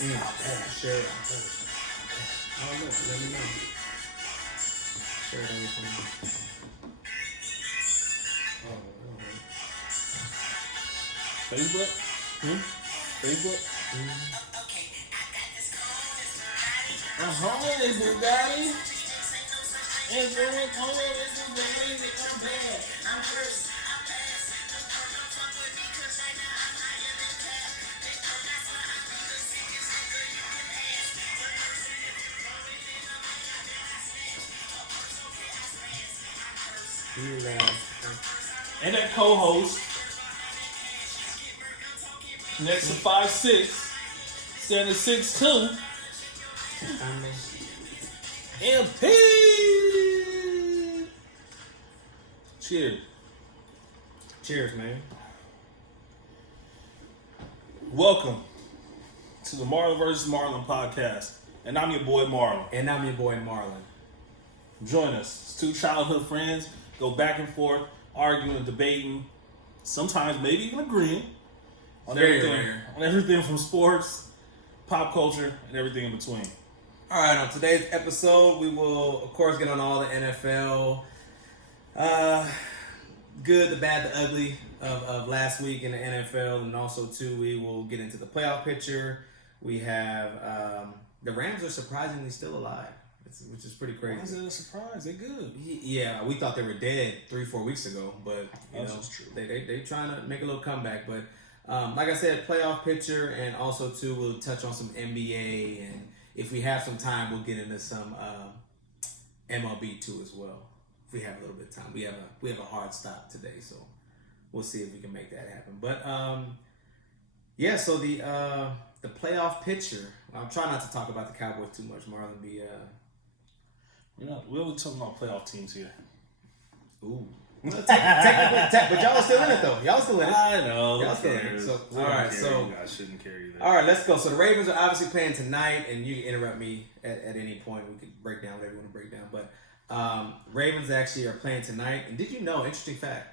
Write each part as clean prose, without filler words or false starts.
Share it. I don't know. Let me know. Share everything. Facebook? Facebook? I'm home, this Bugatti. It's really cold, this Bugatti. I'm bad. I'm first. And that co-host next to 5'6", standing 6'2", MP. Cheers. Cheers, man. Welcome to the Marlon vs. Marlon podcast. And I'm your boy Marlon. And I'm your boy Marlon. Join us. It's two childhood friends. Go back and forth, arguing, debating, sometimes maybe even agreeing on everything from sports, pop culture, and everything in between. All right, on today's episode, we will, of course, get on all the NFL, good, the bad, the ugly of last week in the NFL, and also, too, we will get into the playoff picture. We have the Rams are surprisingly still alive, which is pretty crazy. Why is it a surprise? They're good. Yeah, we thought they were dead 3-4 weeks ago, but That's true. They trying to make a little comeback. But like I said, playoff picture, and also too, we'll touch on some NBA, and if we have some time, we'll get into some MLB too as well. If we have a little bit of time, we have a hard stop today, so we'll see if we can make that happen. But yeah, so the playoff picture. I'm trying not to talk about the Cowboys too much. Marlon, We're only talking about playoff teams here. Ooh. Technically, but y'all still in it though. Y'all still in it. I know. Y'all still in it. So, all right. So I shouldn't care either. All right, let's go. So the Ravens are obviously playing tonight, and you can interrupt me at any point. We could break down whatever you want to break down. But Ravens actually are playing tonight. And did you know? Interesting fact: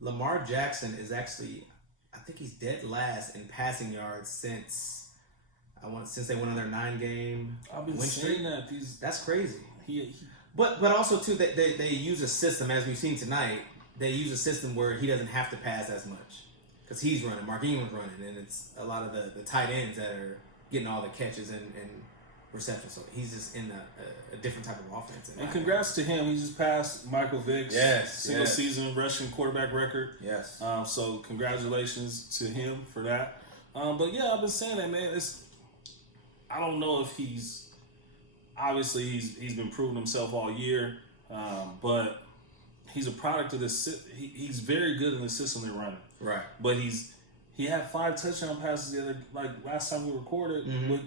Lamar Jackson is actually, I think he's dead last in passing yards since they went on their 9-game I've been win streak. saying that. That's crazy. He But also too, they use a system, as we've seen tonight. They use a system where he doesn't have to pass as much because he's running. Mark Ingram's running, and it's a lot of the tight ends that are getting all the catches and receptions. So he's just in a different type of offense. And congrats to him. He just passed Michael Vick's single season rushing quarterback record. Yes. So congratulations to him for that. But yeah, I've been saying that, man. I don't know if he's been proving himself all year, but he's a product of this. He's very good in the system they're running. Right. But he had 5 touchdown passes last time we recorded with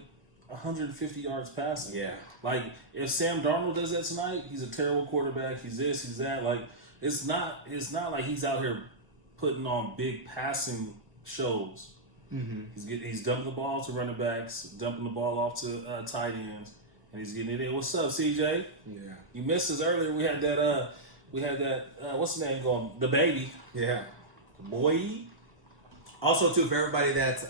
150 yards passing. Yeah. Like if Sam Darnold does that tonight, he's a terrible quarterback. He's this, he's that. Like it's not like he's out here putting on big passing shows. Mm-hmm. He's dumping the ball to running backs, dumping the ball off to tight ends. And he's getting it in. What's up, CJ? Yeah. You missed us earlier. We had that. What's the name going? The baby. Yeah. The boy. Also, too, for everybody that's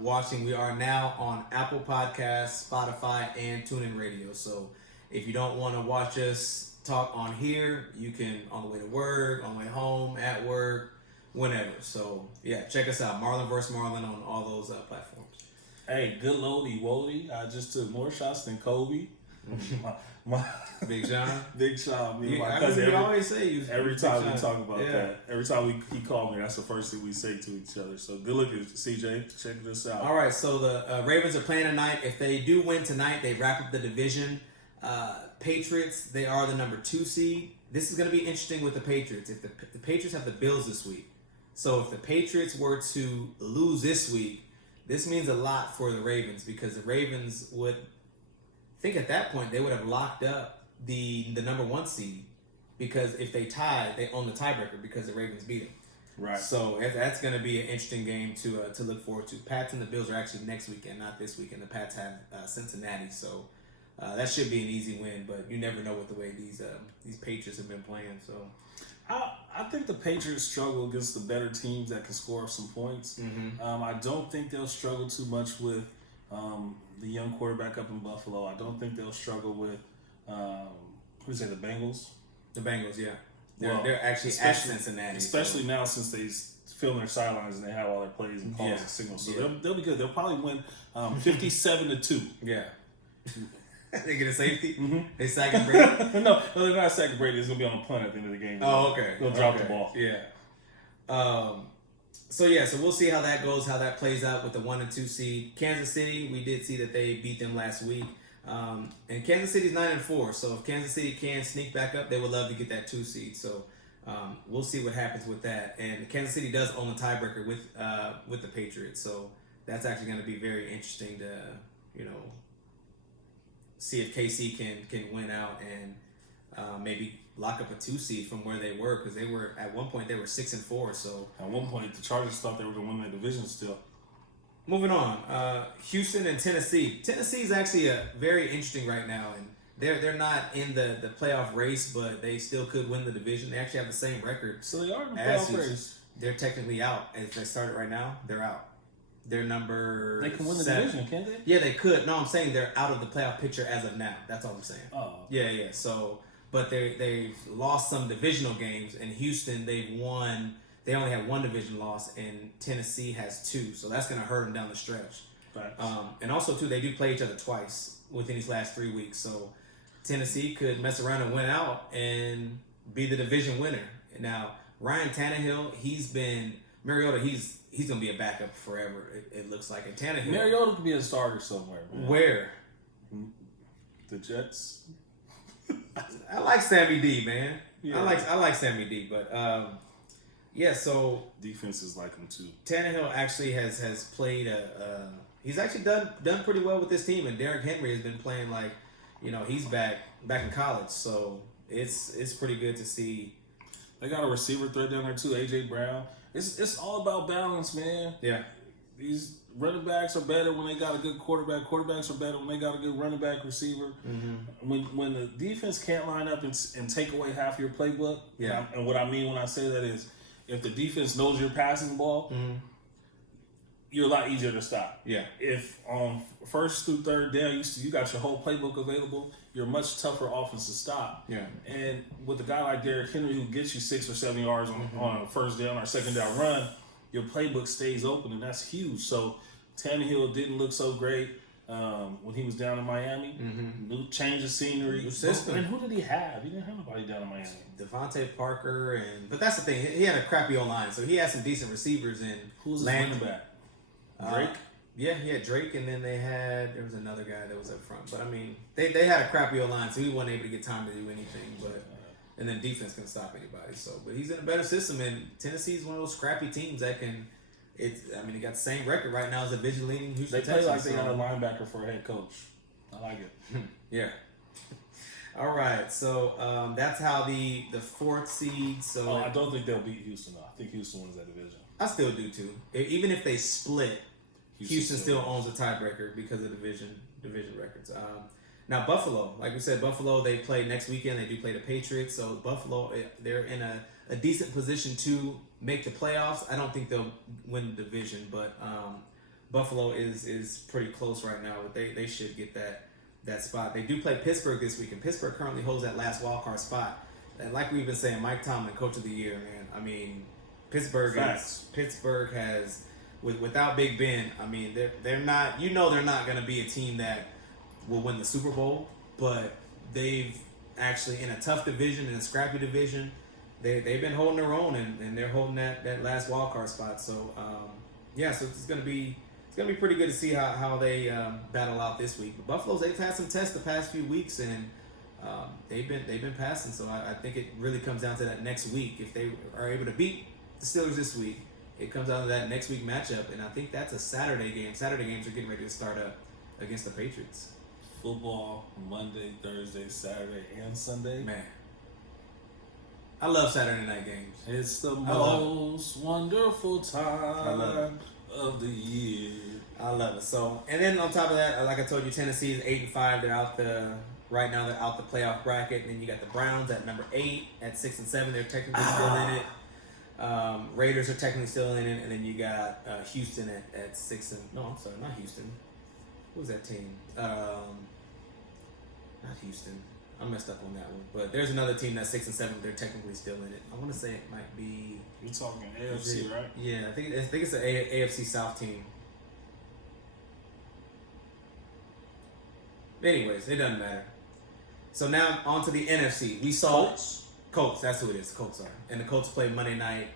watching, we are now on Apple Podcasts, Spotify, and TuneIn Radio. So if you don't want to watch us talk on here, you can on the way to work, on the way home, at work, whenever. So yeah, check us out, Marlon vs. Marlon on all those platforms. Hey, good loady Wody. I just took more shots than Kobe. my Big Sean. Big Sean. Me and Yeah, my cousin. we always say you. Every time we talk about Yeah. that. Every time he called me, that's the first thing we say to each other. So good looking, CJ. Check this out. All right, so the Ravens are playing tonight. If they do win tonight, they wrap up the division. Patriots, they are the number 2 seed. This is going to be interesting with the Patriots. If the Patriots have the Bills this week, so if the Patriots were to lose this week, this means a lot for the Ravens because the Ravens would think at that point they would have locked up the number 1 seed because if they tied, they own the tiebreaker because the Ravens beat them. Right. So that's going to be an interesting game to look forward to. Pats and the Bills are actually next weekend, not this weekend. The Pats have Cincinnati, so that should be an easy win. But you never know with the way these Patriots have been playing. So I think the Patriots struggle against the better teams that can score some points. Mm-hmm. I don't think they'll struggle too much with The young quarterback up in Buffalo. I don't think they'll struggle with who's that? The Bengals. The Bengals, yeah. Well, They're actually at Cincinnati, especially now since they film their sidelines and they have all their plays and calls and signals. So they'll be good. They'll probably win 57-2. Yeah. They get a safety. Mm-hmm. They sacking Brady. no, they're not sacking Brady. It's gonna be on a punt at the end of the game. Oh, okay. They'll drop the ball. Yeah. So we'll see how that goes, how that plays out with the 1 and 2 seed. Kansas City, we did see that they beat them last week. And Kansas City's 9-4. So if Kansas City can sneak back up, they would love to get that 2 seed. So we'll see what happens with that. And Kansas City does own the tiebreaker with the Patriots. So that's actually going to be very interesting to, see if KC can win out and maybe lock up a 2 seed from where they were, because they were at one point they were 6-4. So at one point the Chargers thought they were going to win that division still. Moving on, Houston and Tennessee. Tennessee is actually very interesting right now, and they're not in the playoff race, but they still could win the division. They actually have the same record. So they are in the playoff race. They're technically out. If they started right now, they're out. They're number. They can win the 7. division, can't they? Yeah, they could. No, I'm saying they're out of the playoff picture as of now. That's all I'm saying. Oh. Yeah. So, but they've lost some divisional games. In Houston, they've won. They only have 1 division loss, and Tennessee has 2. So that's going to hurt them down the stretch. Right. And also, too, they do play each other twice within these last 3 weeks. So Tennessee could mess around and win out and be the division winner. Now, Ryan Tannehill, Mariota, he's going to be a backup forever, it looks like. And Tannehill. Mariota could be a starter somewhere. Man. Where? The Jets. I like Sammy D, man. Yeah. I like Sammy D, but so defenses like him too. Tannehill actually has played he's actually done pretty well with this team, and Derrick Henry has been playing like, he's back in college, so it's pretty good to see. They got a receiver threat down there too, AJ Brown. It's all about balance, man. Yeah. These running backs are better when they got a good quarterback. Quarterbacks are better when they got a good running back receiver. Mm-hmm. When the defense can't line up and take away half your playbook. Yeah. And what I mean when I say that is, if the defense knows you're passing the ball, you're a lot easier to stop. Yeah. If on first through third down you got your whole playbook available, you're a much tougher offense to stop. Yeah. And with a guy like Derrick Henry who gets you 6 or 7 yards on a first down or second down run, your playbook stays open, and that's huge. So Tannehill didn't look so great when he was down in Miami. Mm-hmm. New change of scenery. New system. And who did he have? He didn't have nobody down in Miami. Devontae Parker, but that's the thing. He had a crappy O-line, so he had some decent receivers. And who was his running back? Drake? Yeah, he had Drake, and then there was another guy that was up front. But, I mean, they had a crappy O-line, so he wasn't able to get time to do anything. But and then defense couldn't stop anybody. So, but he's in a better system, and Tennessee's one of those scrappy teams that can. He got the same record right now as a vigilating Houston They play Texans, like they got a linebacker for a head coach. I like it. Yeah. All right, so that's how the 4th seed. So I don't think they'll beat Houston, though. I think Houston wins that division. I still do too. Even if they split, Houston still owns the tiebreaker because of division records. Now Buffalo, like we said, Buffalo, they play next weekend. They do play the Patriots, so Buffalo, they're in a decent position to make the playoffs. I don't think they'll win the division, but Buffalo is pretty close right now. But they should get that spot. They do play Pittsburgh this week, and Pittsburgh currently holds that last wild card spot. And like we've been saying, Mike Tomlin, Coach of the Year, man. I mean, Pittsburgh has without Big Ben. I mean, they're not. They're not going to be a team that will win the Super Bowl, but they've actually in a tough division, in a scrappy division, they've been holding their own, and they're holding that last wild card spot. So so it's gonna be pretty good to see how they battle out this week. But Buffalo's, they've had some tests the past few weeks, and they've been passing. So I think it really comes down to that next week. If they are able to beat the Steelers this week, it comes down to that next week matchup, and I think that's a Saturday game. Saturday games are getting ready to start up against the Patriots. Football Monday, Thursday, Saturday, and Sunday. Man, I love Saturday night games. It's the most wonderful time of the year. I love it. So, and then on top of that, like I told you, Tennessee is 8-5. They're out right now. They're out the playoff bracket. And then you got the Browns at number 8 at 6-7. They're technically still in it. Raiders are technically still in it, and then you got Houston at 6 and no, I'm sorry, not Houston. Who was that team? Not Houston. I messed up on that one. But there's another team that's 6-7. They're technically still in it. I want to say it might be. You're talking AFC, right? Yeah, I think it's an AFC South team. Anyways, it doesn't matter. So now on to the NFC. We saw Colts. That's who it is. Colts are, and the Colts play Monday night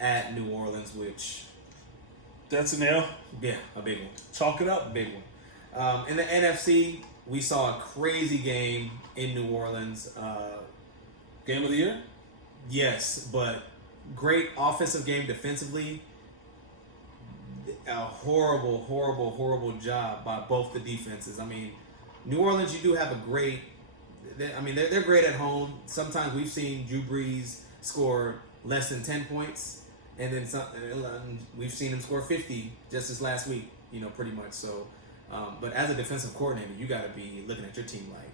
at New Orleans, which that's an L. Yeah, a big one. Chalk it up. A big one. In the NFC, we saw a crazy game in New Orleans. Game of the year? Yes, but great offensive game defensively. A horrible job by both the defenses. I mean, New Orleans, you do have a great. They're great at home. Sometimes we've seen Drew Brees score less than 10 points, and then we've seen him score 50 just this last week. Pretty much. So, but as a defensive coordinator, you got to be looking at your team like,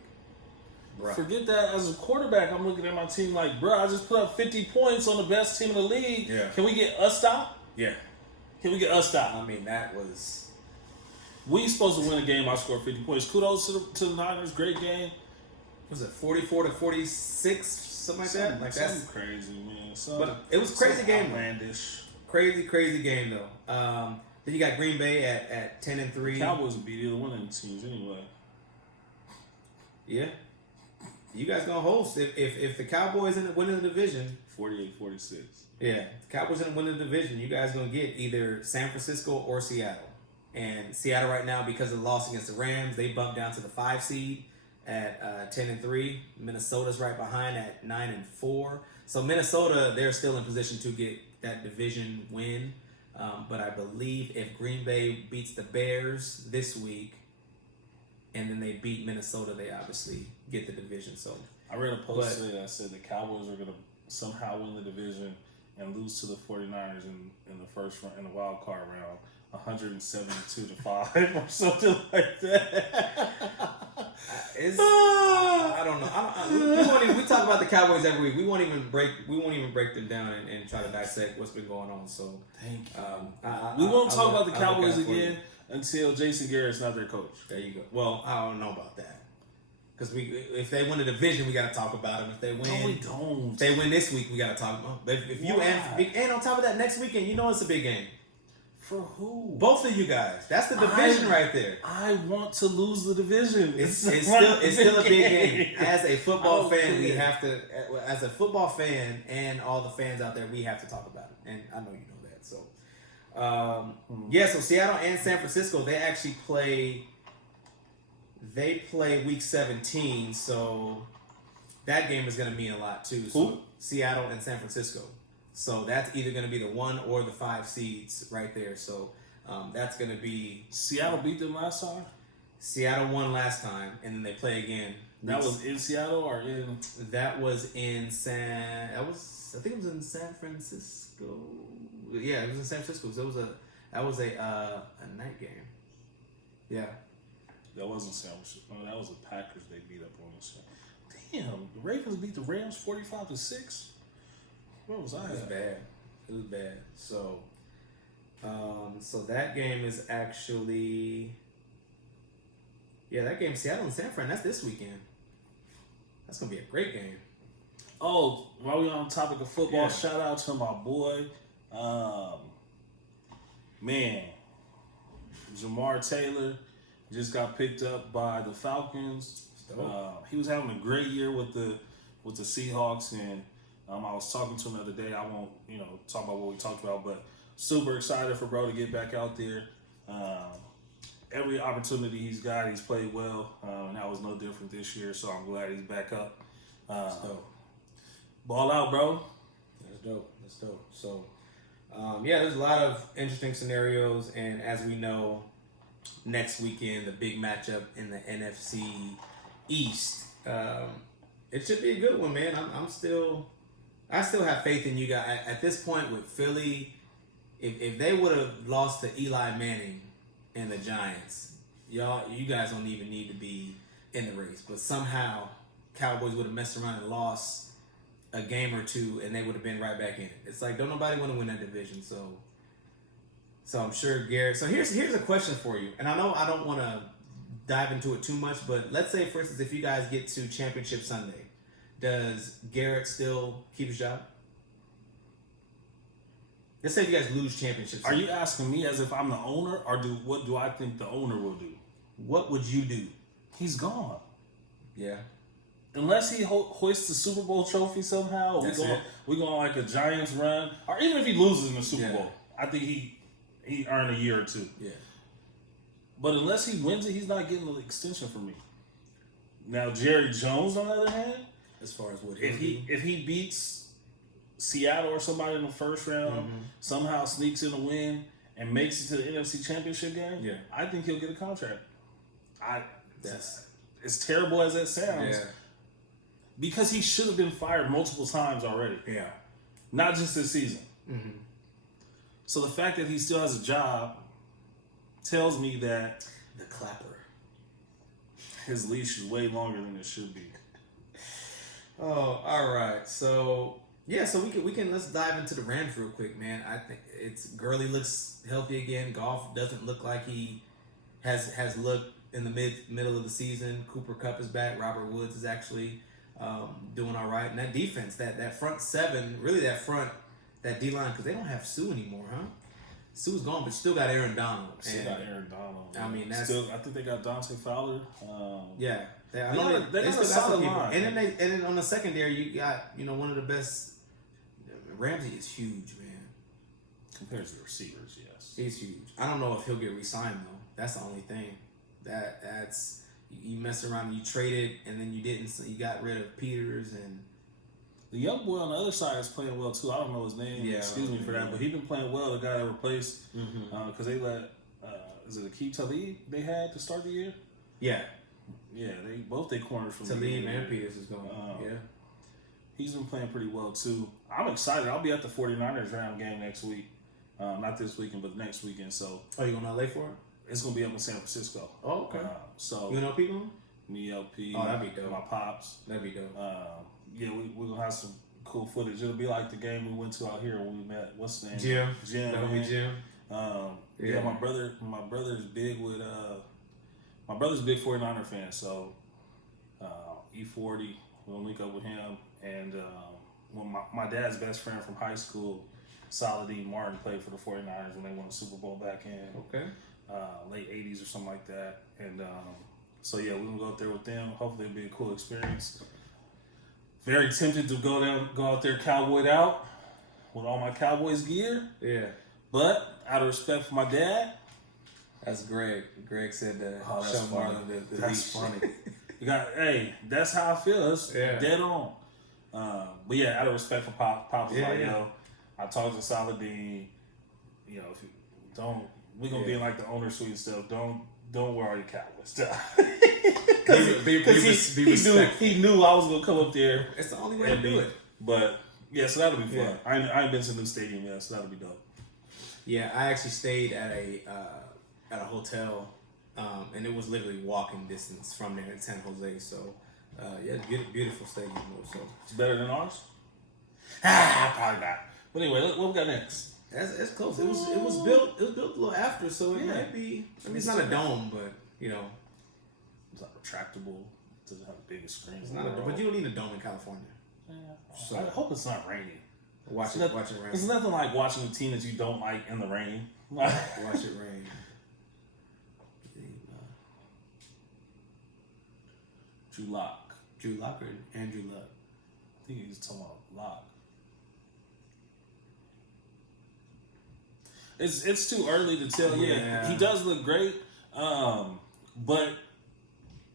bruh. Forget that. As a quarterback, I'm looking at my team like, bro, I just put up 50 points on the best team in the league. Yeah. Can we get a stop? Yeah. Can we get a stop? I mean, that was. We supposed to win a game. I scored 50 points. Kudos to the Niners. Great game. Was it 44-46, something like that? Like that's crazy, man. But it was a crazy game. Outlandish. Crazy game though. Then you got Green Bay at 10-3. Cowboys would beat either one of them teams anyway. Yeah. You guys gonna host if the Cowboys end up winning the division. 48-46. Yeah, if the Cowboys end up winning the division, you guys gonna get either San Francisco or Seattle. And Seattle right now, because of the loss against the Rams, they bumped down to the 5 seed at 10-3. Minnesota's right behind at 9-4. So Minnesota, they're still in position to get that division win. But I believe if Green Bay beats the Bears this week, and then they beat Minnesota, they obviously get the division. So I read a post today that said the Cowboys are going to somehow win the division and lose to the 49ers in the first round, in the wild card round, 172-5 or something like that. I don't know. We talk about the Cowboys every week. We won't even break them down and try to dissect what's been going on. So thank you. We won't talk about the Cowboys again until Jason Garrett's not their coach. There you go. Well, I don't know about that. Because if they win the division, we got to talk about them. If they win, no, we don't. If they win this week, we got to talk about them. But if you and on top of that, next weekend, it's a big game. For who? Both of you guys. That's the division right there. I want to lose the division. It's still a big game. As a football fan, we have to. As a football fan and all the fans out there, we have to talk about it. And I know you know that. So, so Seattle and San Francisco, they actually play. They play week 17, so that game is going to mean a lot too. So Seattle and San Francisco. So that's either going to be the 1 or the 5 seeds right there. So that's going to be... Seattle beat them last time? Seattle won last time, and then they play again. That was in Seattle or in... That was in I think it was in San Francisco. Yeah, it was in San Francisco. So that was a night game. Yeah. That wasn't San Francisco. No, that was the Packers they beat up on us. Damn, the Ravens beat the Rams 45-6. Where was I? It was bad. So, so that game is actually, that game Seattle and San Fran. That's this weekend. That's gonna be a great game. Oh, while we on the topic of football, shout out to my boy, Jamar Taylor just got picked up by the Falcons. He was having a great year with the Seahawks, and I was talking to him the other day. I won't, talk about what we talked about, but super excited for bro to get back out there. Every opportunity he's got, he's played well, and that was no different this year. So I'm glad he's back up. That's dope. Ball out, bro. That's dope. So, there's a lot of interesting scenarios, and as we know, next weekend the big matchup in the NFC East. It should be a good one, man. I still have faith in you guys. At this point with Philly, if they would have lost to Eli Manning and the Giants, you guys don't even need to be in the race. But somehow Cowboys would have messed around and lost a game or two, and they would have been right back in it. It's like, don't nobody want to win that division. So I'm sure Garrett. So here's a question for you, and I know I don't want to dive into it too much, but let's say, for instance, if you guys get to Championship Sunday, does Garrett still keep his job? Let's say if you guys lose Championship Are Sunday. you asking me as if I'm the owner, or what do I think the owner will do? What would you do? He's gone. Yeah. Unless he hoists the Super Bowl trophy somehow, we go on like a Giants run, or even if he loses in the Super Bowl, I think he earned a year or two. Yeah. But unless he wins it, he's not getting an extension from me. Now Jerry Jones, on the other hand, As far as what if he beats Seattle or somebody in the first round, somehow sneaks in a win and makes it to the NFC Championship game, I think he'll get a contract. As terrible as that sounds, because he should have been fired multiple times already. Yeah. Not just this season. Mm-hmm. So the fact that he still has a job tells me that the clapper, his leash is way longer than it should be. Oh, all right. So we can let's dive into the Rams real quick, man. I think Gurley looks healthy again. Goff doesn't look like he has looked in the middle of the season. Cooper Kupp is back. Robert Woods is actually doing all right. And that defense, that front seven, really that D-line, because they don't have Sue anymore, huh? Sue's gone, but still got Aaron Donald. Still got Aaron Donald. I mean, I think they got Dante Fowler. They got a solid line. And then on the secondary, you got one of the best. Ramsey is huge, man. Compared to the receivers, yes, he's huge. I don't know if he'll get re-signed though. That's the only thing. That's you mess around, you traded, and then you didn't. So you got rid of Peters and. The young boy on the other side is playing well too. I don't know his name. Yeah, excuse me for that, but he's been playing well. The guy that replaced, because they let is it Akeem Talib they had to start the year? Yeah, they both corners from Talib and Peters is going. He's been playing pretty well too. I'm excited. I'll be at the 49ers round game next week, not this weekend, but next weekend. So, you going to LA for it? It's going to be up in San Francisco. Oh, okay. So you know people? Me, LP. Oh, that'd be dope. My pops. That'd be dope. We're gonna have some cool footage. It'll be like the game we went to out here when we met. What's his name? Jim. That'll be Jim. My brother's big with my brother's a big 49er fan. So E40, we'll link up with him. And when my dad's best friend from high school, Saladin Martin, played for the 49ers when they won the Super Bowl back in late 80s or something like that. And we're gonna go out there with them. Hopefully it'll be a cool experience. Very tempted to go out there cowboyed out with all my Cowboys gear. Yeah. But out of respect for my dad. That's Greg. Greg said that. Oh, that's show funny. Marlon the That's leash. funny. That's how I feel. It's dead on. But out of respect for Pop was I talked to Saladin, if you we're gonna be in like the owner suite and stuff. Don't wear all your Cowboy stuff. Because he knew I was gonna come up there. It's the only way to do it. But so that'll be fun. I ain't been to the new stadium yet, so that'll be dope. Yeah, I actually stayed at a hotel, and it was literally walking distance from there in San Jose. So beautiful stadium. So it's better than ours. Probably not. But anyway, what we got next? It's close. It was built a little after, so it might be. I mean, it's not a dome, but it's not retractable. It doesn't have the biggest screen. It's not but you don't need a dome in California. Yeah. So I hope it's not raining. Watch it rain. It's nothing like watching a team that you don't like in the rain. Watch it rain. Drew Lock or Andrew Luck? I think he's talking about Lock. It's too early to tell. Yeah, he does look great, but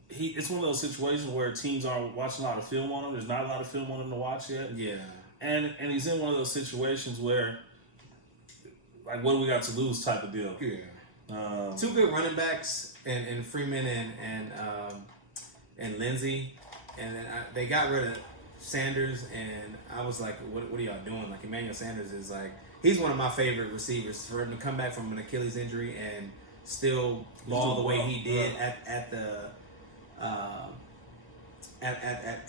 it's one of those situations where teams aren't watching a lot of film on him. There's not a lot of film on him to watch yet. Yeah, and he's in one of those situations where, like, what do we got to lose type of deal. Yeah, two good running backs and Freeman and Lindsey, and then they got rid of Sanders, and I was like, what are y'all doing? Like, Emmanuel Sanders is like. He's one of my favorite receivers. For him to come back from an Achilles injury and still ball the way he did at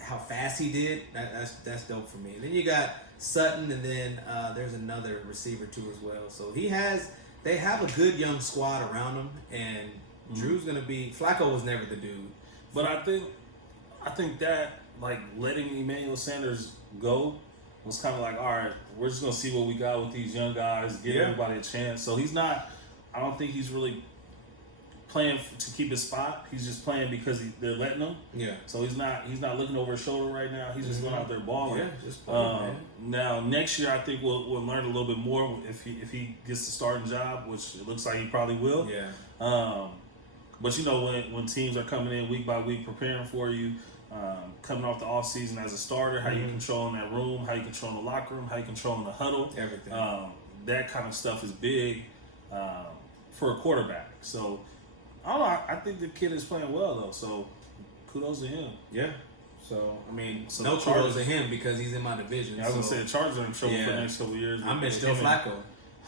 how fast he did, that's dope for me. And then you got Sutton, and then there's another receiver too as well. So they have a good young squad around him, and Drew's gonna be. Flacco was never the dude. But I think that like letting Emmanuel Sanders go was kind of like, all right, we're just gonna see what we got with these young guys, give everybody a chance. So he's not. I don't think he's really playing to keep his spot. He's just playing because they're letting him. Yeah. So he's not looking over his shoulder right now. He's just going out there balling. Yeah, just playing, man. Now next year, I think we'll learn a little bit more if he gets the starting job, which it looks like he probably will. Yeah. But you know when teams are coming in week by week preparing for you, coming off the offseason as a starter, how you controlling that room, how you controlling the locker room, how you controlling the huddle, everything. That kind of stuff is big for a quarterback. So. I don't know. I think the kid is playing well though, so kudos to him. Yeah. So I mean, So no the Chargers- kudos to him because he's in my division. Yeah, I was gonna say the Chargers are in trouble for the Yeah. next couple of years. I miss Joe Flacco.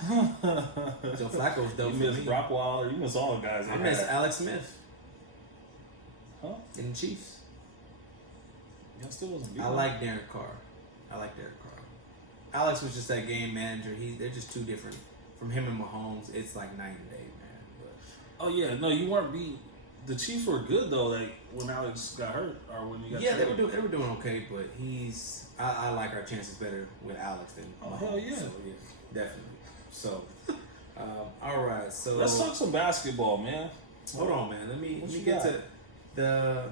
Joe Flacco's dope. You for miss me. Brock Wilder. You miss all the guys. I miss Alex Smith Huh? in the Chiefs. Y'all still wasn't beat I him. like Derek Carr. Alex was just that game manager. They're just too different. From him and Mahomes, it's like night and day, man. But, Oh yeah, no, you weren't beat. The Chiefs were good though. Like when Alex got hurt or when you got yeah, traded. they were doing okay, but I like our chances better with Alex than Mahomes. hell yeah. So, yeah, definitely. So, all right. So Let's talk some basketball, man. hold on, man. Let me What you get got? to the.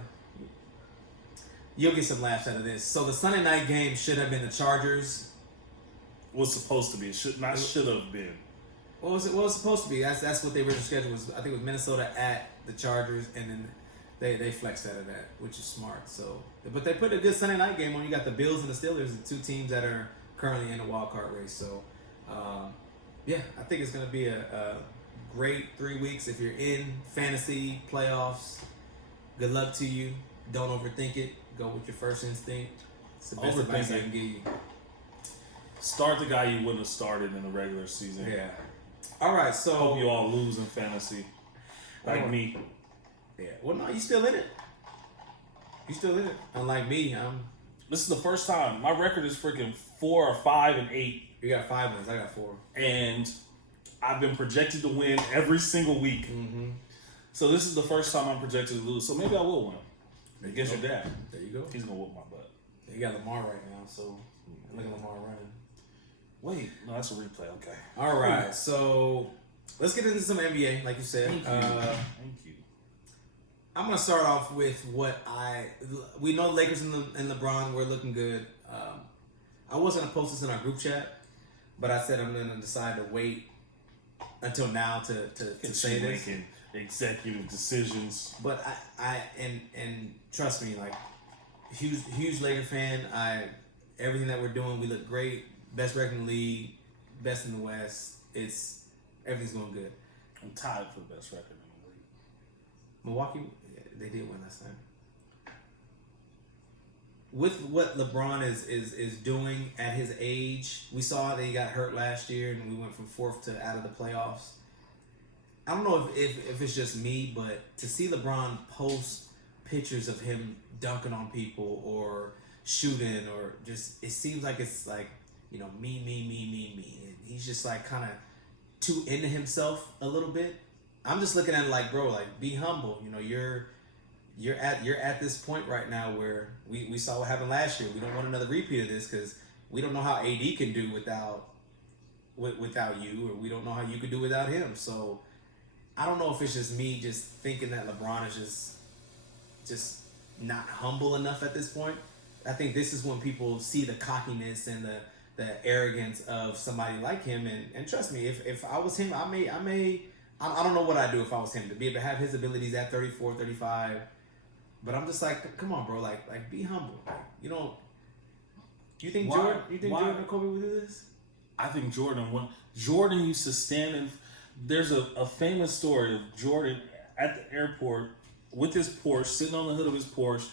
You'll get some laughs out of this. So the Sunday night game should have been the Chargers. Was supposed to be. Should have been. What was it? What was it supposed to be? That's what they original schedule was. I think it was Minnesota at the Chargers, and then they flexed out of that, which is smart. So, but they put a good Sunday night game on. You got the Bills and the Steelers, the two teams that are currently in the wild card race. So, yeah, I think it's going to be a great 3 weeks if you're in fantasy playoffs. Good luck to you. Don't overthink it. Go with your first instinct. It's the best advice I can give you. Start the guy you wouldn't have started in the regular season. Yeah. All right. So Hope you all lose in fantasy, like me. Yeah. Well, no, you still in it. You still in it. Unlike me, This is the first time my record is freaking 4 or 5 and 8, you got 5 wins. I got 4. and I've been projected to win every single week. Mm-hmm. So this is the first time I'm projected to lose. So maybe I will win against your dad. There you go. He's gonna whoop my butt. You got Lamar right now, so look at Lamar running. Wait, no, that's a replay. Okay. All right, so let's get into some NBA, like you said. Thank you. I'm gonna start off with we know Lakers and LeBron were looking good. I wasn't gonna post this in our group chat, but I said I'm gonna decide to wait until now to say this. Making executive decisions. But and trust me, like huge Laker fan. Everything that we're doing, we look great. Best record in the league, best in the West. Everything's going good. I'm tied for the best record in the league. Milwaukee, they did win last time. With what LeBron is doing at his age, we saw that he got hurt last year, and we went from 4th to out of the playoffs. I don't know if it's just me, but to see LeBron post pictures of him dunking on people or shooting or just, it seems like it's like, me. And he's just like kind of too into himself a little bit. I'm just looking at it like, bro, like be humble. You're at this point right now where we saw what happened last year. We don't want another repeat of this because we don't know how AD can do without you, or we don't know how you could do without him. So I don't know if it's just me just thinking that LeBron is just not humble enough at this point. I think this is when people see the cockiness and the arrogance of somebody like him. And trust me, if I was him, I don't know what I'd do if I was him, to be able to have his abilities at 34, 35. But I'm just like, come on, bro, like be humble. You think Why- Jordan or Kobe would do this? I think Jordan used to stand in. There's a famous story of Jordan at the airport with his Porsche, sitting on the hood of his Porsche,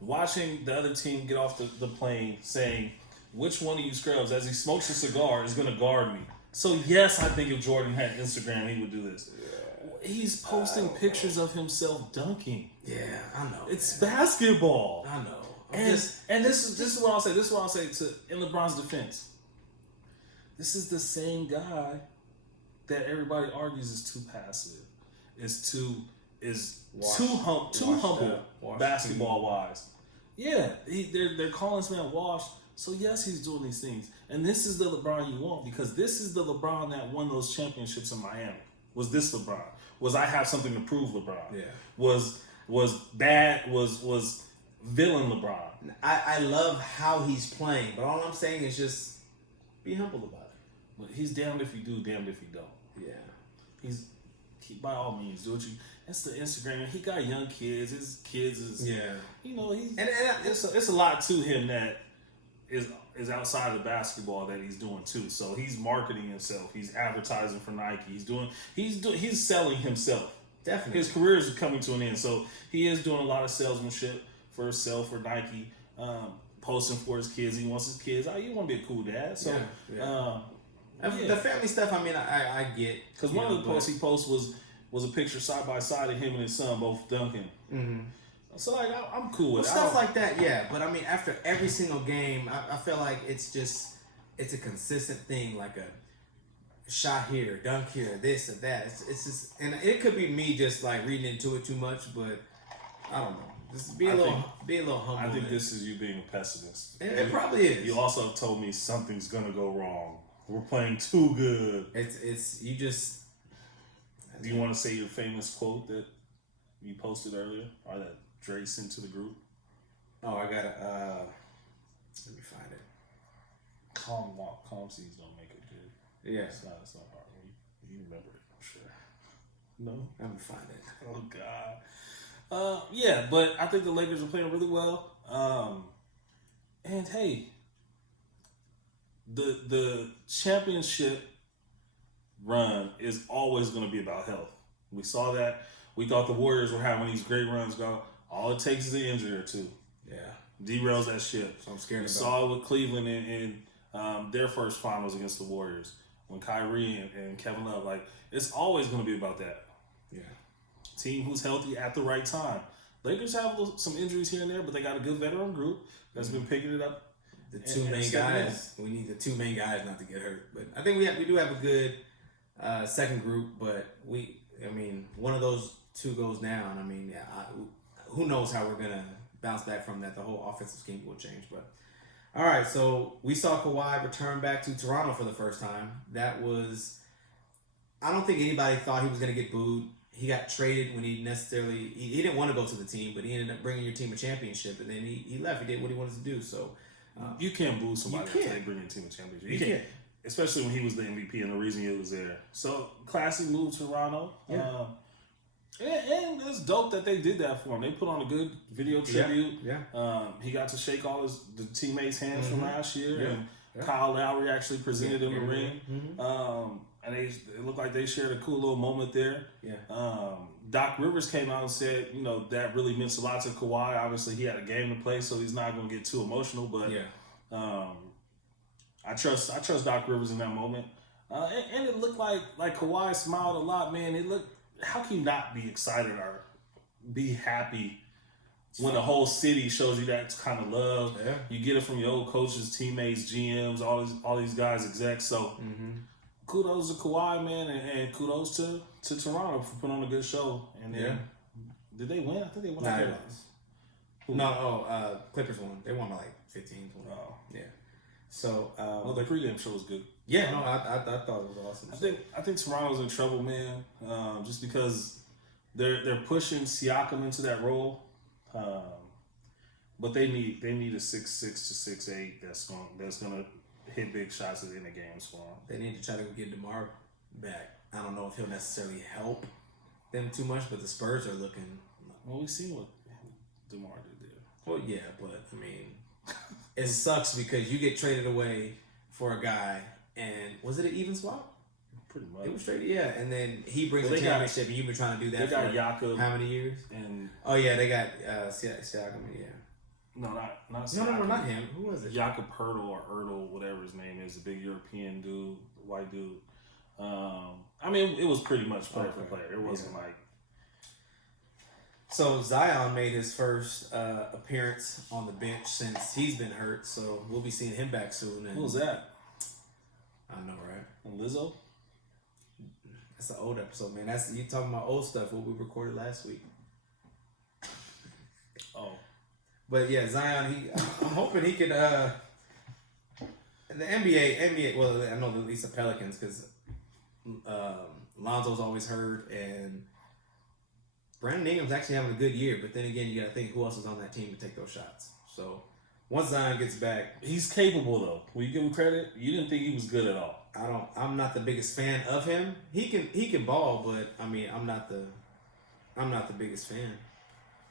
watching the other team get off the plane, saying, which one of you scrubs, as he smokes a cigar, is going to guard me? So yes, I think if Jordan had Instagram, he would do this. He's posting pictures of himself dunking. Yeah, I know. It's basketball. I know. And this is what I'll say. This is what I'll say in LeBron's defense. This is the same guy that everybody argues is too passive, is too is Washed- too humble washed basketball wise. Yeah, they're calling this man washed. So yes, he's doing these things, and this is the LeBron you want, because this is the LeBron that won those championships in Miami. Was this LeBron? Was I have something to prove LeBron? Yeah. Was bad? Was villain LeBron? I love how he's playing, but all I'm saying is just be humble about it. But he's damned if you do, damned if you don't. Yeah. By all means, do what you. It's the Instagram. He got young kids. His kids is he's it's a lot to him that is outside of basketball that he's doing too. So he's marketing himself. He's advertising for Nike. He's selling himself. Definitely. His career is coming to an end. So he is doing a lot of salesmanship for himself, for Nike, posting for his kids. He wants his kids. You want to be a cool dad. So the family stuff, I mean, I get. Because one of the posts he posted was a picture side by side of him and his son both dunking. Mm-hmm. So like I'm cool with stuff like that, yeah. But I mean, after every single game, I feel like it's a consistent thing, like a shot here, dunk here, this or that. It's just, and it could be me just like reading into it too much, but I don't know. Just be a little humble. I think this is you being a pessimist. It probably is. You also have told me something's gonna go wrong. We're playing too good. It's you just. Do you want to say your famous quote that you posted earlier, or that Dre sent to the group? Oh, I gotta. Let me find it. Calm seas don't make it good. Yeah, it's not hard. You remember it, I'm sure. No, I'm gonna find it. Oh God. Yeah, but I think the Lakers are playing really well. And hey, the championship run is always going to be about health. We saw that. We thought the Warriors were having these great runs. All it takes is an injury or two. Yeah, derails that ship. So I'm scared. We saw it with Cleveland in their first finals against the Warriors when Kyrie and Kevin Love. Like, it's always going to be about that. Yeah, team who's healthy at the right time. Lakers have some injuries here and there, but they got a good veteran group that's been picking it up. The two main guys. We need the two main guys not to get hurt. But I think we do have a good second group. But one of those two goes down. I mean, who knows how we're gonna bounce back from that? The whole offensive scheme will change. But all right, so we saw Kawhi return back to Toronto for the first time. That was. I don't think anybody thought he was gonna get booed. He got traded when he didn't want to go to the team, but he ended up bringing your team a championship, and then he left. He did what he wanted to do. So you can't boo somebody until they bring your team a championship. You can't, especially when he was the MVP and the reason he was there. So classy move to Toronto. Yeah. And it's dope that they did that for him. They put on a good video tribute. Yeah. He got to shake all the teammates' hands from last year, and Kyle Lowry actually presented him the ring. Mm-hmm. And it looked like they shared a cool little moment there. Yeah. Doc Rivers came out and said, that really meant a lot to Kawhi. Obviously, he had a game to play, so he's not going to get too emotional. But I trust Doc Rivers in that moment. And it looked like Kawhi smiled a lot, man. How can you not be excited or be happy when the whole city shows you that kind of love? Yeah. You get it from your old coaches, teammates, GMs, all these guys, execs. So. Mm-hmm. Kudos to Kawhi, man, and kudos to Toronto for putting on a good show. And then, did they win? I think they won. Clippers won. They won by like 15, 20. Oh. Yeah. So, the pregame show was good. Yeah, no, I thought it was awesome. I think Toronto's in trouble, man. Just because they're pushing Siakam into that role, but they need a 6'6" to 6'8" that's gonna hit big shots at the end of games for them. They need to try to go get DeMar back. I don't know if he'll necessarily help them too much, but the Spurs are looking. Well, we've seen what DeMar did there. Well, yeah, but I mean, it sucks because you get traded away for a guy, and was it an even swap? Pretty much. It was straight, yeah. And then he brings a championship, and you've been trying to do that for Jakob, how many years? And they got Siakam, yeah. No, not Siakam. No, not him. Who was it? Jakob Hurtle or Ertl, whatever his name is, a big European dude, white dude. It was pretty much player for player. It wasn't like. So Zion made his first appearance on the bench since he's been hurt, so we'll be seeing him back soon. And who was that? I know, right? And Lizzo? That's an old episode, man. That's you talking about old stuff. What we recorded last week. Oh, but yeah, Zion. I'm hoping he could. The NBA. Well, I know at least the Pelicans because Lonzo's always hurt, and Brandon Ingram's actually having a good year. But then again, you got to think who else is on that team to take those shots. So once Zion gets back, he's capable though. Will you give him credit? You didn't think he was good at all. I'm not the biggest fan of him. He can ball, but I mean, I'm not the biggest fan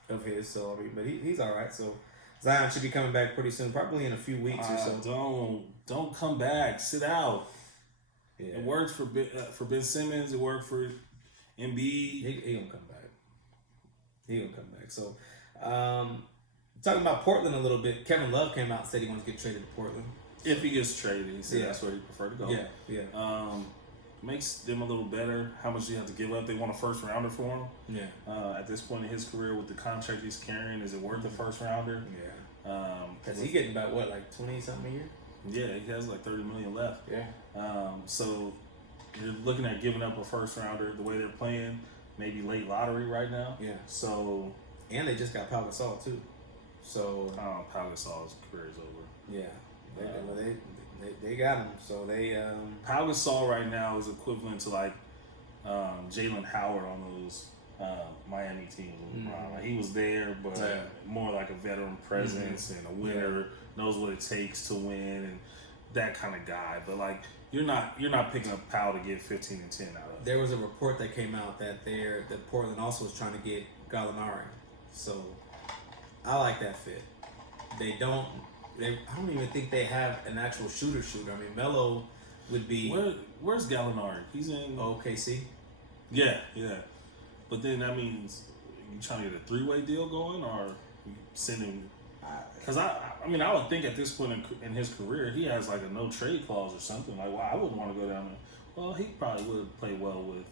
of his. So I mean, but he's all right. So Zion should be coming back pretty soon, probably in a few weeks or so. Don't come back. Sit out. Yeah. It worked for Ben Simmons. It worked for Embiid. He gonna come back. He gonna come back. So, talking about Portland a little bit. Kevin Love came out and said he wants to get traded to Portland. If he gets traded, he said that's where he preferred to go. Yeah. Makes them a little better. How much do you have to give up? They want a first rounder for him. Yeah. At this point in his career, with the contract he's carrying, is it worth the first rounder? Yeah. Because he's getting about what, like 20 something a year? Yeah, he has like $30 million left. Yeah. So you're looking at giving up a first rounder the way they're playing, maybe late lottery right now. Yeah. So. And they just got Pau Gasol too. So. Pau Gasol's career is over. Yeah. They got him. So they. Pau Gasol right now is equivalent to like Jalen Howard on those Miami teams. Mm-hmm. Like he was there, but more like a veteran presence and a winner, knows what it takes to win and that kind of guy. But like you're not picking up Pau to get 15 and 10 out of. There was a report that came out that Portland also was trying to get Gallinari. So I like that fit. I don't even think they have an actual shooter. I mean, Melo would be. Where's Gallinari? He's in OKC. Yeah. But then that means you trying to get a 3-way deal going, or you sending? Because I would think at this point in his career he has like a no trade clause or something. Like, well, I wouldn't want to go down there. Well, he probably would play well with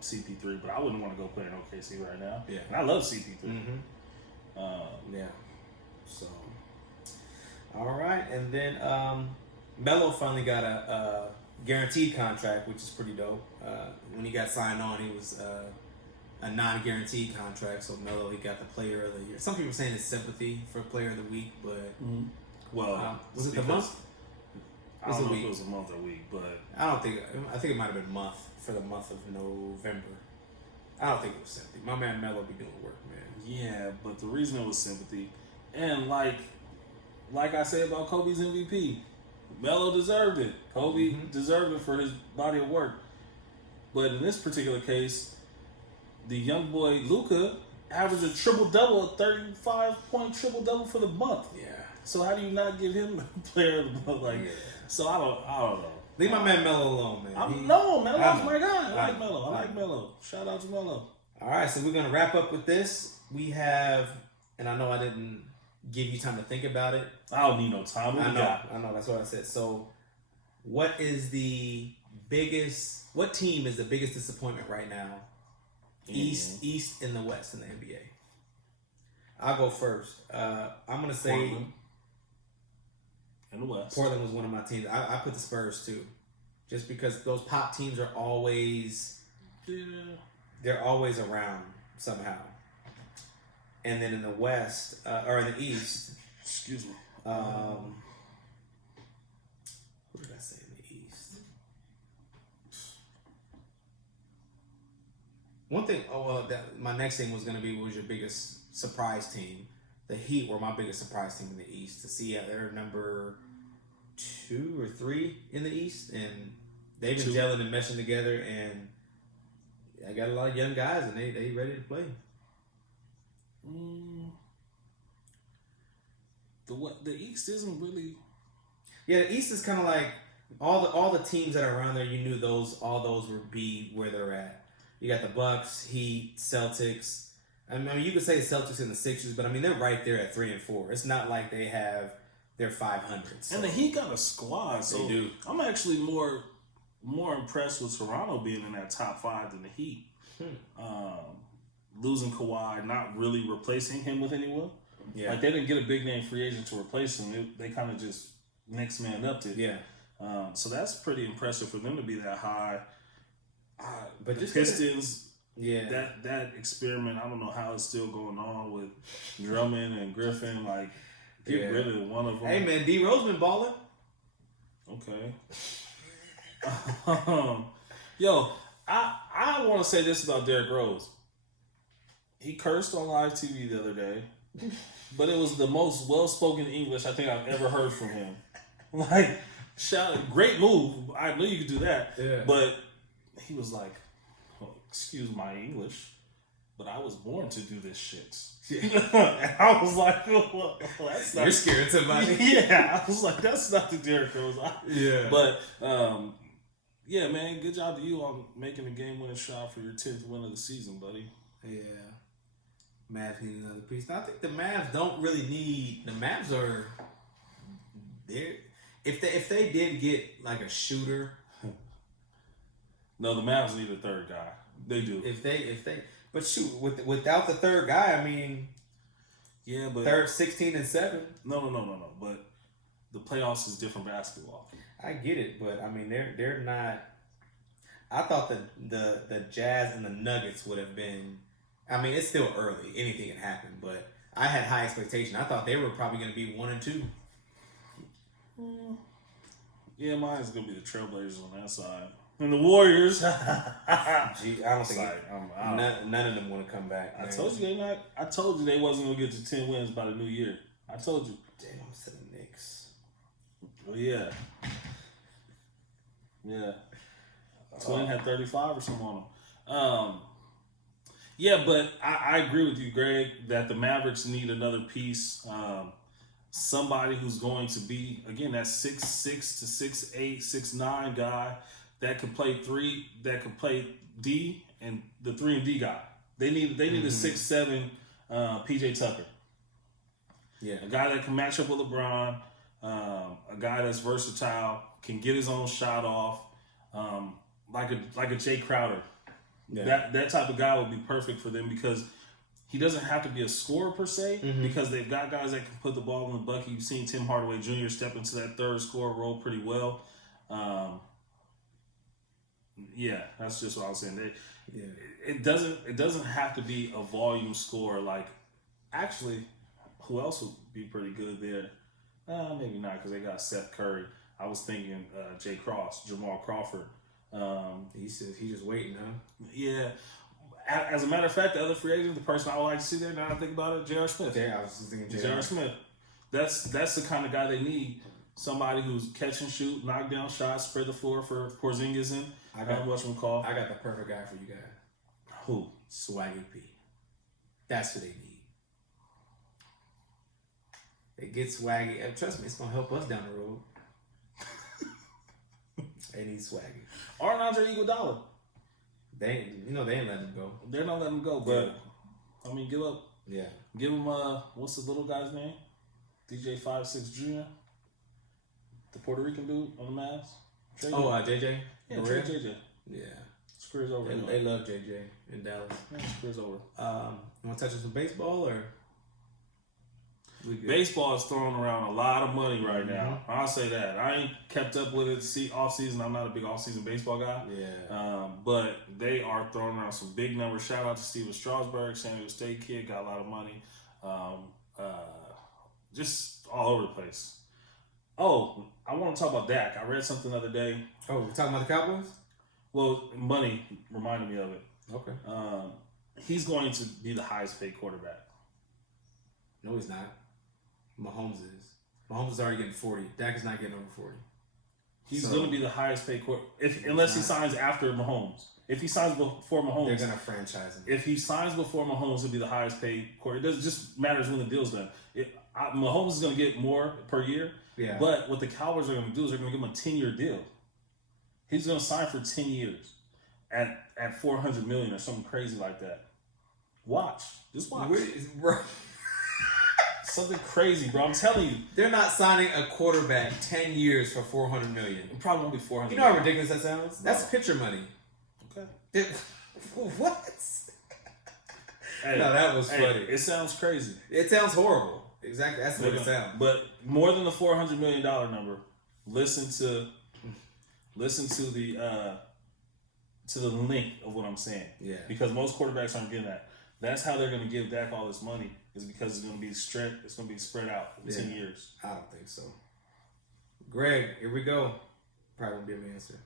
CP3, but I wouldn't want to go play in OKC right now. Yeah, and I love CP3. Mm-hmm. Yeah. So. All right, and then Melo finally got a guaranteed contract, which is pretty dope. When he got signed on, he was a non-guaranteed contract, so Melo, he got the Player of the Year. Some people saying it's sympathy for Player of the Week, but well, was it the month? I don't know if it was a month or week, but I think it might have been month for the month of November. I don't think it was sympathy. My man Melo be doing work, man. Yeah, but the reason it was sympathy, and like I said about Kobe's MVP, Melo deserved it. Kobe deserved it for his body of work. But in this particular case, the young boy Luka averaged a triple-double, a 35-point triple-double for the month. Yeah. So how do you not give him player of the month? So I don't know. Leave my man Melo alone, man. Melo's my guy. I like Melo. I like Melo. Shout out to Melo. All right, so we're going to wrap up with this. We have, and I know I didn't give you time to think about it. I don't need no time. I know. That's what I said. So, what team is the biggest disappointment right now? East and the West in the NBA. I'll go first. I'm gonna say Portland in the West. Portland was one of my teams. I put the Spurs too, just because those pop teams are always they're always around somehow. And then in the West or in the East, excuse me. Who did I say in the East? One thing. My next thing was going to be what was your biggest surprise team? The Heat were my biggest surprise team in the East. To see they're number 2 or 3 in the East, and they've been gelling and meshing together, and I got a lot of young guys, and they ready to play. The East isn't really. Yeah, the East is kind of like all the teams that are around there. You knew all those would be where they're at. You got the Bucks, Heat, Celtics. I mean, you could say the Celtics and the Sixers, but I mean they're right there at 3 and 4. It's not like they have their 500. So. And the Heat got a squad, so they do. I'm actually more impressed with Toronto being in that top 5 than the Heat. Losing Kawhi, not really replacing him with anyone. Yeah. Like they didn't get a big name free agent to replace him. They kind of just next man up to. Yeah. So that's pretty impressive for them to be that high. But the Pistons, yeah, that experiment, I don't know how it's still going on with Drummond and Griffin. Like, get rid of one of them. Hey man, D Rose been balling. Okay. Yo, I want to say this about Derrick Rose. He cursed on live TV the other day, but it was the most well-spoken English I think I've ever heard from him. Like, great move. I knew you could do that. Yeah. But he was like, oh, excuse my English, but I was born to do this shit. And I was like, well, that's not... You're scared somebody. Yeah, I was like, that's not the Derrick Rose. Yeah. But, yeah, man, good job to you on making a game-winning shot for your 10th win of the season, buddy. Yeah. Mavs need another piece. Now, I think the Mavs don't really need... The Mavs are... If they did get, like, a shooter... No, the Mavs need a third guy. They do. If they... But shoot, without the third guy, I mean... Yeah, but... Third, 16 and 7. No. But the playoffs is different basketball. I get it, but, I mean, they're not... I thought the Jazz and the Nuggets would have been... I mean, it's still early. Anything can happen, but I had high expectation. I thought they were probably going to be 1 and 2. Yeah, mine's going to be the Trailblazers on that side. And the Warriors. Gee, I don't think none of them want to come back. I told you I told you they wasn't going to get to 10 wins by the new year. I told you. Damn, I'm saying the Knicks. Well, yeah. Yeah. Twin had 35 or something on them. Yeah, but I agree with you, Greg, that the Mavericks need another piece. Somebody who's going to be, again, that 6'6" to 6'8", 6'9" guy that could play 3, that could play D, and the 3 and D guy. They need a 6'7" PJ Tucker. Yeah. A guy that can match up with LeBron, a guy that's versatile, can get his own shot off, like a Jay Crowder. Yeah. That type of guy would be perfect for them because he doesn't have to be a scorer per se because they've got guys that can put the ball in the bucket. You've seen Tim Hardaway Jr. step into that third scorer role pretty well. Yeah, that's just what I was saying. It doesn't have to be a volume scorer. Like, actually, who else would be pretty good there? Maybe not because they got Seth Curry. I was thinking Jamal Crawford. He's just waiting, huh? Yeah. As a matter of fact, the other free agent, the person I would like to see there, now I think about it, J.R. Smith. Yeah, I was just thinking J.R. Smith. That's the kind of guy they need. Somebody who's catch and shoot, knock down shots, spread the floor for Porzingis and I got whatchamacallit. I got the perfect guy for you guys. Who? Swaggy P. That's what they need. They get Swaggy. Trust me, it's gonna help us down the road. They need Swaggy. Andre Iguodala. They ain't letting him go. They're not letting him go, but I mean, give up. Yeah. Give him what's the little guy's name? DJ 5'6" Jr. The Puerto Rican dude on the Mavs. JJ. Yeah, trade JJ. Yeah. His career's over. They love JJ in Dallas. Yeah, his career's over. You want to touch on some baseball or? Baseball is throwing around a lot of money right now. I'll say that. I ain't kept up with it off season. I'm not a big off season baseball guy. Yeah. But they are throwing around some big numbers. Shout out to Steven Strasburg, San Diego State kid, got a lot of money. Just all over the place. Oh, I want to talk about Dak. I read something the other day. Oh, we're talking about the Cowboys? Well, money reminded me of it. Okay. He's going to be the highest paid quarterback. No, he's not. Mahomes is. Mahomes is already getting 40. Dak is not getting over 40. He's going to be the highest paid quarterback unless he signs after Mahomes. If he signs before Mahomes, they're going to franchise him. If he signs before Mahomes, he'll be the highest paid quarterback. It just matters when the deal's done. Mahomes is going to get more per year. Yeah. But what the Cowboys are going to do is they're going to give him a 10-year deal. He's going to sign for 10 years at $400 million or something crazy like that. Watch. Just watch. Something crazy, bro. I'm telling you. They're not signing a quarterback 10 years for $400 million. It probably won't be $400 You know how ridiculous that sounds? That's pitcher money. Okay. What? Hey, no, that was funny. It sounds crazy. It sounds horrible. Exactly. That's what it sounds. But more than the $400 million number, listen to the to the length of what I'm saying. Yeah. Because most quarterbacks aren't getting that. That's how they're going to give Dak all this money, is because it's going to be spread out in 10 years. I don't think so. Greg, here we go. Probably won't be able to answer.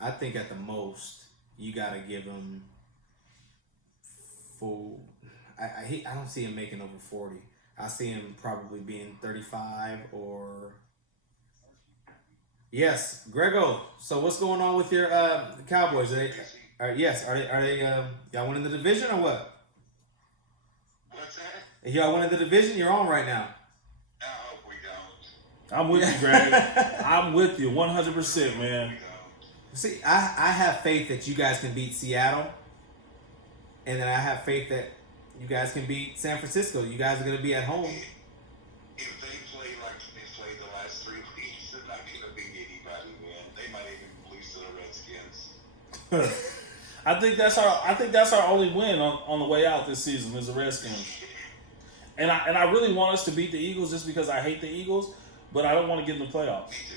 I think at the most you got to give him full. I don't see him making over 40. I see him probably being 35 or. Yes, Grego. So what's going on with your Cowboys? Are they y'all winning the division or what? What's that? If y'all winning the division, you're on right now. I hope we don't. I'm with you, Greg. I'm with you 100%, man. See, I have faith that you guys can beat Seattle, and then I have faith that you guys can beat San Francisco. You guys are going to be at home. If they play like they played the last 3 weeks, they're not going to beat anybody, man. They might even lose to the Redskins. I think that's our only win on the way out this season is the Redskins. And I really want us to beat the Eagles just because I hate the Eagles, but I don't want to get in the playoffs. Me too.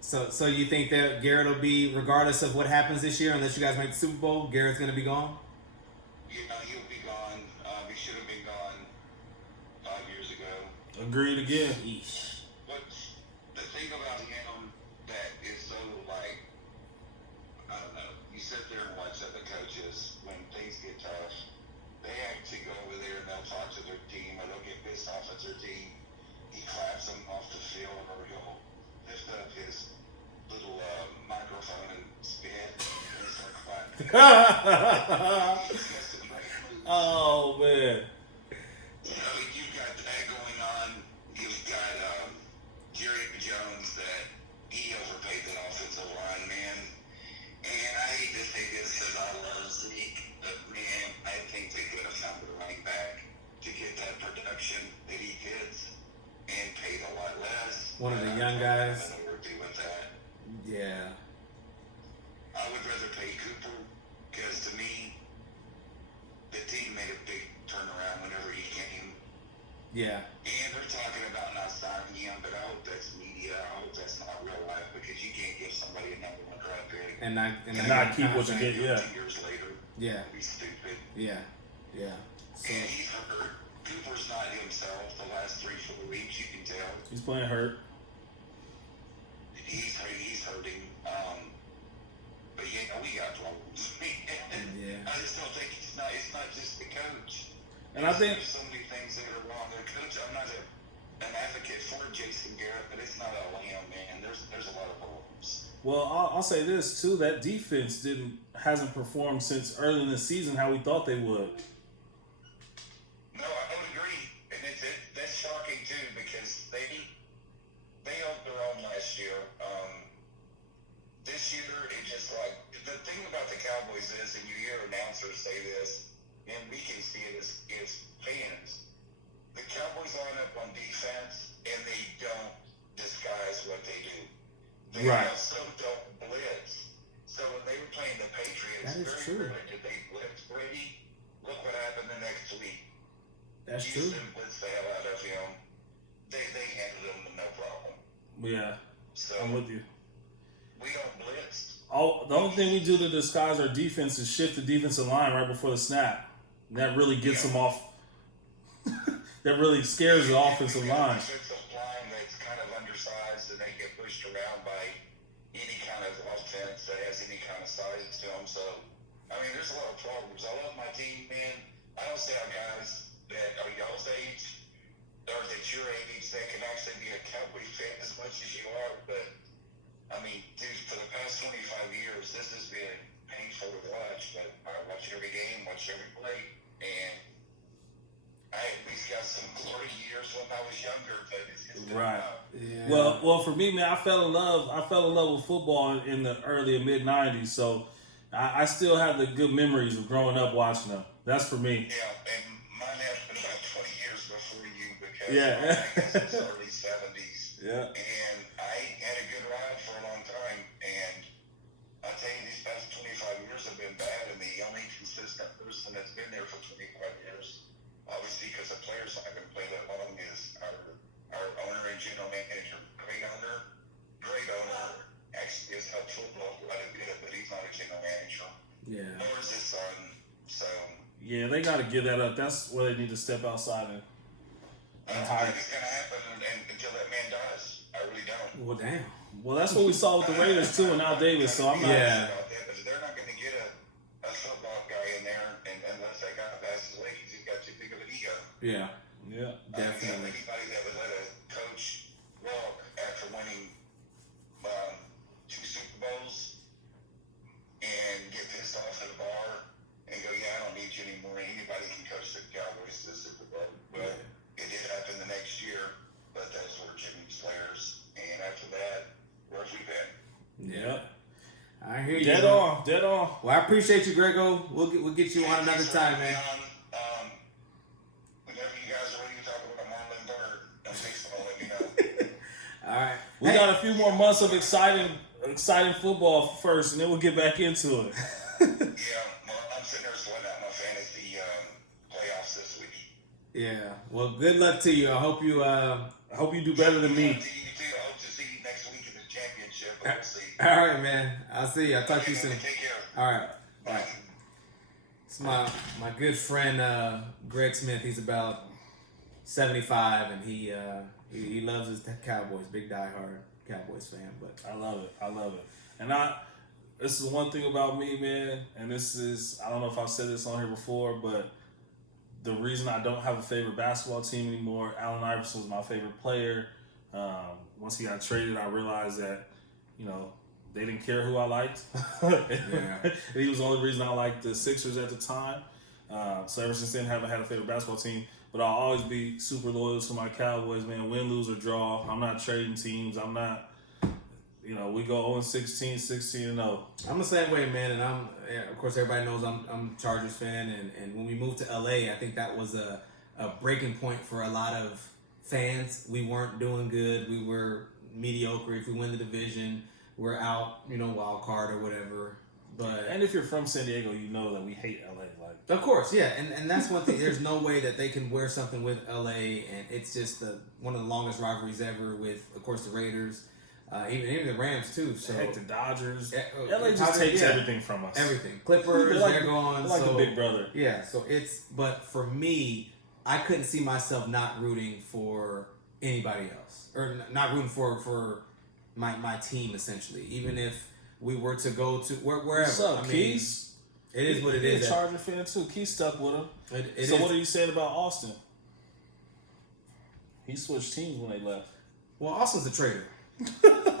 So you think that Garrett will be, regardless of what happens this year, unless you guys make the Super Bowl, Garrett's going to be gone? You know, he'll be gone. He should have been gone 5 years ago. Agreed again. Yeesh. But the thing about him that is so like, I don't know, you sit there and watch other coaches when things get tough, they actually go over there and they'll talk to their team or they'll get pissed off at their team. He claps them off the field or he'll lift up his little microphone and spit and start clapping. Oh, man. You know, you've got that going on. You've got Jerry Jones that he overpaid that offensive line, man. And I hate to say this because I love Zeke, but man, I think they could have found a running back to get that production that he gets and paid a lot less. One of the young guys. I don't know where to do with that. Yeah. I would rather pay Cooper because to me, the team made a big turnaround whenever he came. Yeah. And they're talking about not signing him, but I hope that's media. I hope that's not real life because you can't give somebody a number 1 draft pick And not keep what you get, yeah. 2 years later. Yeah. It'd be stupid. Yeah. Yeah. So, And he's hurt. Cooper's not himself the last 3-4 weeks. You can tell. He's playing hurt. He's hurting. But yeah, we got problems. Yeah. I just don't think it's not just the coach. And I think There's so many things that are wrong. The coach, I'm not an advocate for Jason Garrett, but it's not all him, man. There's a lot of problems. Well, I'll say this too: that defense hasn't performed since early in the season how we thought they would. No, I don't agree, and that's shocking too because they held their own last year. This year, it just like the thing about the Cowboys is, and you hear announcers say this, and we can see it as fans. The Cowboys line up on defense, and they don't disguise what they do. They Right. also don't blitz. So when they were playing the Patriots, That is very true. rarely did they blitz Brady. Look what happened the next week. that's true. Houston blitzed the hell out of him. They handled him with no problem. Yeah, So I'm with you. we don't blitz. The only thing we do to disguise our defense is shift the defensive line right before the snap. And that really gets them off. That really scares the offensive We got line. a defensive line that's kind of undersized and they get pushed around by any kind of offense that has any kind of size to them. So, I mean, there's a lot of problems. I love my team, man. I don't see how guys that are y'all's age or that your age that can actually be a Cowboy fan as much as you are, but I mean, dude, for the past 25 years, this has been painful to watch, but I watch every game, watch every play, and I at least got some glory years when I was younger, but it's been Right. tough. Yeah. Well, for me, man, I fell in love with football in the early and mid '90s. So I still have the good memories of growing up watching them. That's for me. Yeah, and mine happened about 20 years before you because Yeah. I guess it's early 70s. Yeah. And I had a good ride for a long time, and I tell you, these past 25 years have been bad, and the only consistent person that's been there for 25 years, obviously because the players not going to play that long, is our owner and general manager. Great owner, actually Yeah, they got to give that up. That's where they need to step outside and I don't hire. think it's going to happen until that man dies. I really don't. Well, damn. Well, that's what we saw with the Raiders too, and Al Davis. So I'm not. Yeah. About that, but they're not going to get a football guy in there unless that guy passes away because he's got too big of an ego. Yeah. Yeah. Definitely. Anybody that would let a coach walk after winning 2 Super Bowls and get pissed off at a bar and go, yeah, I don't need you anymore. Anybody can coach the Cowboys to the Super Bowl. But it did happen the next year, but those were Jimmy's players. And after that, where's we been? Yeah. I hear you. Dead on. Dead on. Well, I appreciate you, Grego. We'll get you on another time, man. Whenever you guys are ready to talk about Marlon Bird and baseball, let me know. All right. We got a few more months of exciting football first, and then we'll get back into it. Yeah, well, I'm sitting there sweating out my fantasy playoffs this week. Yeah. Well, good luck to you. I hope you do better than me. I hope to see you next week in the championship, but we'll see. All right, man. I'll see you. I'll talk to you soon. Take care. All right. Bye. It's my good friend Greg Smith. He's about 75, and he loves his Cowboys. Big diehard Cowboys fan. But I love it. I love it. And this is one thing about me, man, and this is, I don't know if I've said this on here before, but the reason I don't have a favorite basketball team anymore, Allen Iverson was my favorite player. Once he got traded, I realized that, they didn't care who I liked. Yeah. He was the only reason I liked the Sixers at the time. So ever since then, I haven't had a favorite basketball team. But I'll always be super loyal to my Cowboys, man. Win, lose, or draw. I'm not trading teams. I'm not, we go 0-16, 16-0. I'm the same way, man. And of course, everybody knows I'm a Chargers fan. And when we moved to LA, I think that was a breaking point for a lot of fans. We weren't doing good. We were mediocre. If we win the division, we're out, wild card or whatever. But And if you're from San Diego, you know that we hate LA. of course, yeah, and that's one thing. There's no way that they can wear something with LA, and it's just one of the longest rivalries ever. With, of course, the Raiders, even the Rams too. So Heck, the Dodgers. LA LA just takes everything from us. Everything. Clippers, they're gone. They're like so, the big brother. Yeah. So but for me, I couldn't see myself not rooting for anybody else, or not rooting for my team essentially, even if we were to go to wherever. What's up, Keith? It is what it He's is. a Charger fan too. Keith stuck with him. It so is. what are you saying about Austin? He switched teams when they left. Well, Austin's a traitor.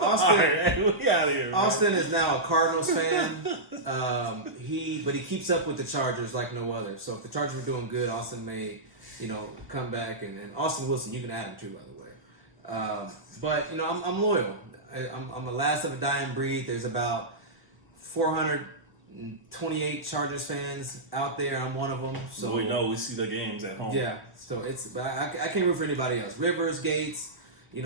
Austin, All right, we out of here. Austin is now a Cardinals fan. But he keeps up with the Chargers like no other. So if the Chargers were doing good, Austin may, come back. And Austin Wilson, you can add him too, by the way. But I'm loyal. I'm the last of a dying breed. There's about 428 Chargers fans out there. I'm one of them. So we know we see the games at home. Yeah. So but I can't root for anybody else. Rivers, Gates,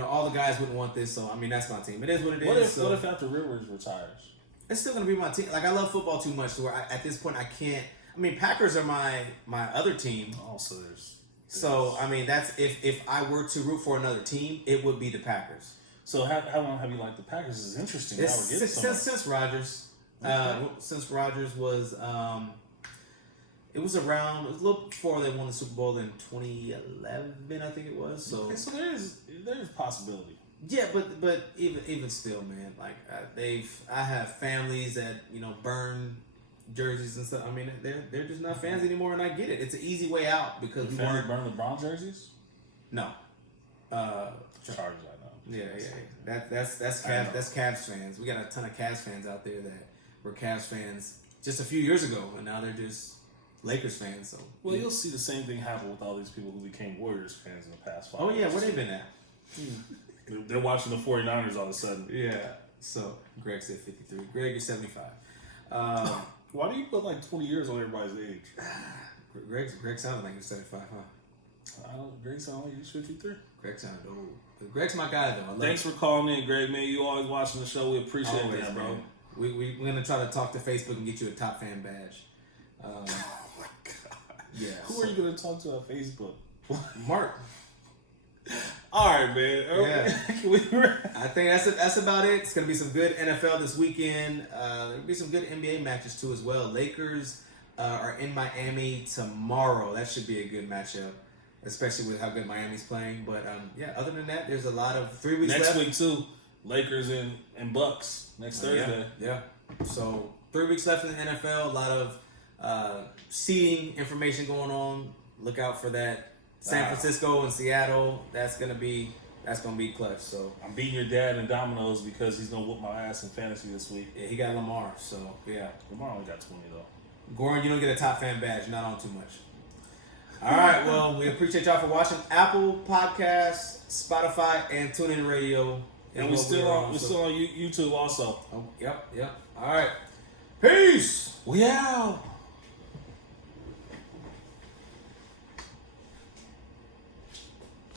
all the guys wouldn't want this. So that's my team. It is what it is. What if after Rivers retires? It's still gonna be my team. Like, I love football too much to where at this point I can't. Packers are my other team. Also, there's So that's if I were to root for another team, it would be the Packers. So how long have you liked the Packers? It's interesting. Now we're getting Since Rodgers. Since Rodgers was, it was a little before they won the Super Bowl in 2011, I think it was. So, okay, so there's possibility. Yeah, but even still, man, like I have families that burn jerseys and stuff. They're just not fans anymore, and I get it. It's an easy way out because we weren't burn LeBron jerseys. No, Chargers, I know. Yeah. That's Cavs fans. We got a ton of Cavs fans out there that were Cavs fans just a few years ago, and now they're just Lakers fans. So you'll see the same thing happen with all these people who became Warriors fans in the past 5 years. Oh yeah, where they been at? They're watching the 49ers all of a sudden. Yeah. So Greg said 53. Greg, you're 75. Why do you put like 20 years on everybody's age? Greg sounded like he was 75, huh? Greg sounded like he's 53. Greg sounded old. Greg's my guy, though. Thanks for calling in, Greg, man. You always watching the show. We appreciate that, bro. We're going to try to talk to Facebook and get you a top fan badge. Oh, my God. Yeah. Who are you going to talk to on Facebook? Mark. All right, man. Yeah. I think that's about it. It's going to be some good NFL this weekend. There'll be some good NBA matches, too, as well. Lakers are in Miami tomorrow. That should be a good matchup, especially with how good Miami's playing. But yeah, other than that, there's a lot of 3 weeks Next left. week too, Lakers and Bucks next Thursday. Yeah. So 3 weeks left in the NFL. A lot of seeding information going on. Look out for that. San Francisco and Seattle. That's gonna be clutch. So I'm beating your dad in dominoes because he's gonna whoop my ass in fantasy this week. yeah, he got Lamar. So yeah, Lamar only got 20 though. Goran, you don't get a top fan badge. You're not on too much. All right. Well, we appreciate y'all for watching Apple Podcasts, Spotify, and TuneIn Radio. And we're still on YouTube also. Oh, yep. All right. Peace. We out.